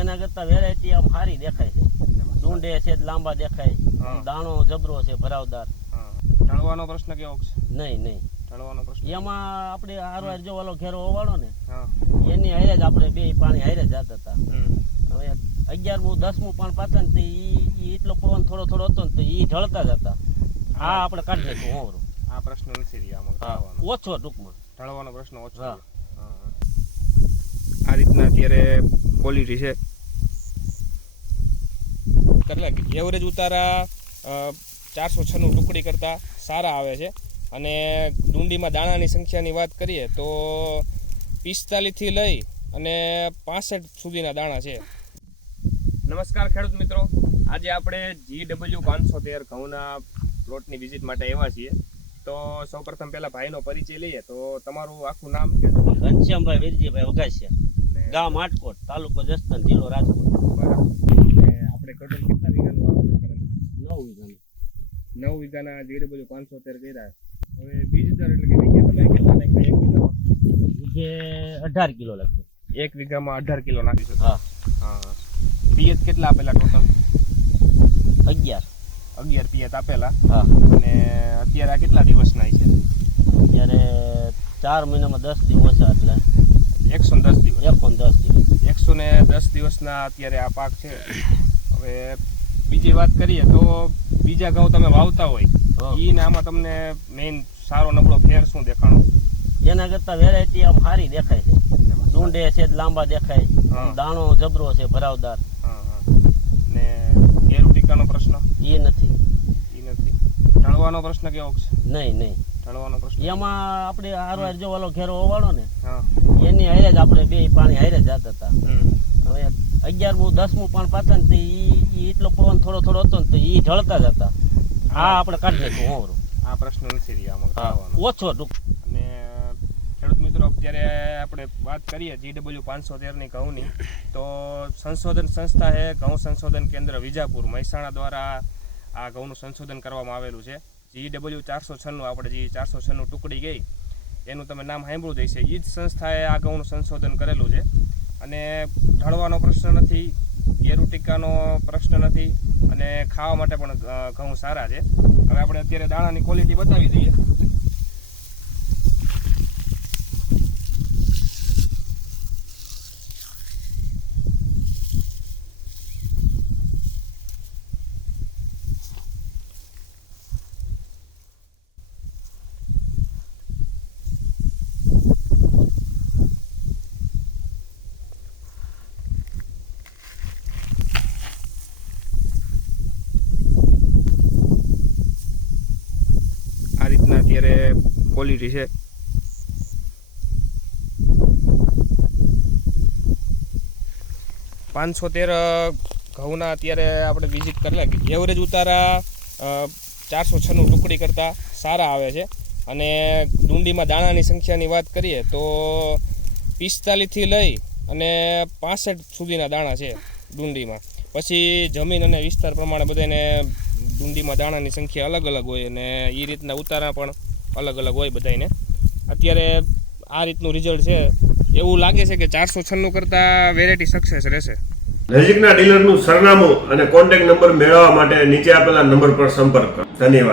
એના કરતા વેરાયટી આમ સારી દેખાય છે. ડુંડે છે લાંબા દેખાય. દાણો જબરો છે ભરાવદાર. ઢળવાનો પ્રશ્ન કેવો છે? નહીં નહીં. ઢળવાનો પ્રશ્ન એમાં આપણે હારો હાર જો વાલો ઘેરો હોવાળો ને એની હારે જ આપણે બે પાણી હારે જતા હતા. હવે અગિયારમું દસમું પણ પાતા ને તો ઈ ઈ એટલો પવન થોડો થોડો હતો ને તો એ ઢળતા જ હતા. આ આપણે કાઢી નાખ્યું હોવરો. આ પ્રશ્ન નથી રહ્યા ઓછો ટૂંકમાં. ઢળવાનો પ્રશ્ન ઓછો. આ રીતના અત્યારે ક્વોલિટી છે. કલાક એવરેજ ઉતારા ચારસો છનું ટુકડી કરતાં સારા આવે છે. અને ડુંડીમાં દાણાની સંખ્યાની વાત કરીએ તો પિસ્તાલીસથી લઈ અને પાસઠ સુધીના દાણા છે. નમસ્કાર ખેડૂત મિત્રો. આજે આપણે જી ડબલ્યુ પાંચસો તેર ઘઉંના પ્લોટની વિઝિટ માટે આવ્યા છીએ. તો સૌપ્રથમ પહેલાં ભાઈનો પરિચય લઈએ. તો તમારું આખું નામ કે ઘનશ્યામભાઈ વેરજીભાઈ વઘાસિયા. ગામ આટકોટ તાલુકો જસદન જિલ્લો રાજકોટ. આપણે કટોલ કેટલા વીઘાનું વાવેતર કરેલું? નવ વીઘાનું. નવ વીઘાના જીડબલ્યુ પાંચસો તેર કર્યા. હવે બીજ દર એટલે કે વીઘે તમે કેટલા નાખ્યા? એક વીઘામાં? વીઘે અઢાર કિલો લખ્યું. એક વીઘામાં અઢાર કિલો નાખી શકો. હા. હા. પિયત કેટલા આપેલા ટોટલ? અગિયાર. અગિયાર પિયત આપેલા. હા. અને અત્યારે આ કેટલા દિવસના છે? અત્યારે ચાર મહિનામાં દસ દિવસ એટલે એકસો દસ દિવસ એકો ને દસ દિવસ એકસો ને દસ દિવસના અત્યારે આ પાક છે. હવે બીજી વાત કરીએ તો બીજા ઘઉં તમે વાવતા હોય ને આમાં તમને મેઇન સારો નબળો ફેર શું દેખાણો? એના કરતા વેરાયટી આમ સારી દેખાય છે. ડુંડે છે લાંબા દેખાય દાણો જબરો છે ભરાવદાર. હા હા. ને ઘેરું ટીકાનો પ્રશ્ન? એ નથી. એ નથી. ઢળવાનો પ્રશ્ન કેવો છે? નહીં નહીં. ઢળવાનો પ્રશ્ન એમાં આપણે હારો હાર જો વાલો ઘેરો હોવાળો ને એની હારે જ આપણે બે પાણી હારે જાત હતા. હવે અગિયારમું દસમું પણ પાતા ને તો એ એટલો પવન થોડો થોડો હતો ને તો એ ઢળતા જ હતા. આ આપણે કાઢી લઈશું હોવરું આ પ્રશ્ન નથી રહ્યા આમાં ઓછો ટૂંક અને ખેડૂત મિત્રો અત્યારે આપણે વાત કરીએ જીડબલ્યુ પાંચસો તેરની ઘઉંની તો સંશોધન સંસ્થા છે ઘઉં સંશોધન કેન્દ્ર વિજાપુર મહેસાણા દ્વારા આ ઘઉંનું સંશોધન કરવામાં આવેલું છે. જીડબલ્યુ ચારસો છન્નું આપણે જે ચારસો છન્નું ટુકડી ગઈ એનું તમે નામ સાંભળ્યું જ એ જ સંસ્થાએ આ ઘઉંનું સંશોધન કરેલું છે. અને ઢળવાનો પ્રશ્ન નથી, ગેરું ટીકાનો પ્રશ્ન નથી, અને ખાવા માટે પણ ઘઉં સારા છે. હવે આપણે અત્યારે દાણાની ક્વોલિટી બતાવી દઈએ આ અત્યારે ક્વોલિટી છે. પાંચસો તેર ઘઉંના અત્યારે આપણે વિઝિટ કરેલા એવરેજ ઉતારા ચારસો છનું ટુકડી કરતાં સારા આવે છે. અને ડુંડીમાં દાણાની સંખ્યાની વાત કરીએ તો પિસ્તાલીસથી લઈ અને પાસઠ સુધીના દાણા છે ડુંડીમાં. પછી જમીન અને વિસ્તાર પ્રમાણે બધાને ડુંડીમાં દાણાની સંખ્યા અલગ અલગ હોય અને એ રીતના ઉતારા પણ અલગ અલગ હોય બધાને અત્યારે આ રીતનું રિઝલ્ટ છે. એવું લાગે છે કે ચારસો છન્નું કરતાં વેરાયટી સક્સેસ રહેશે. નજીકના ડીલરનું સરનામું અને કોન્ટેક્ટ નંબર મેળવવા માટે નીચે આપેલા નંબર પર સંપર્ક કરો. ધન્યવાદ.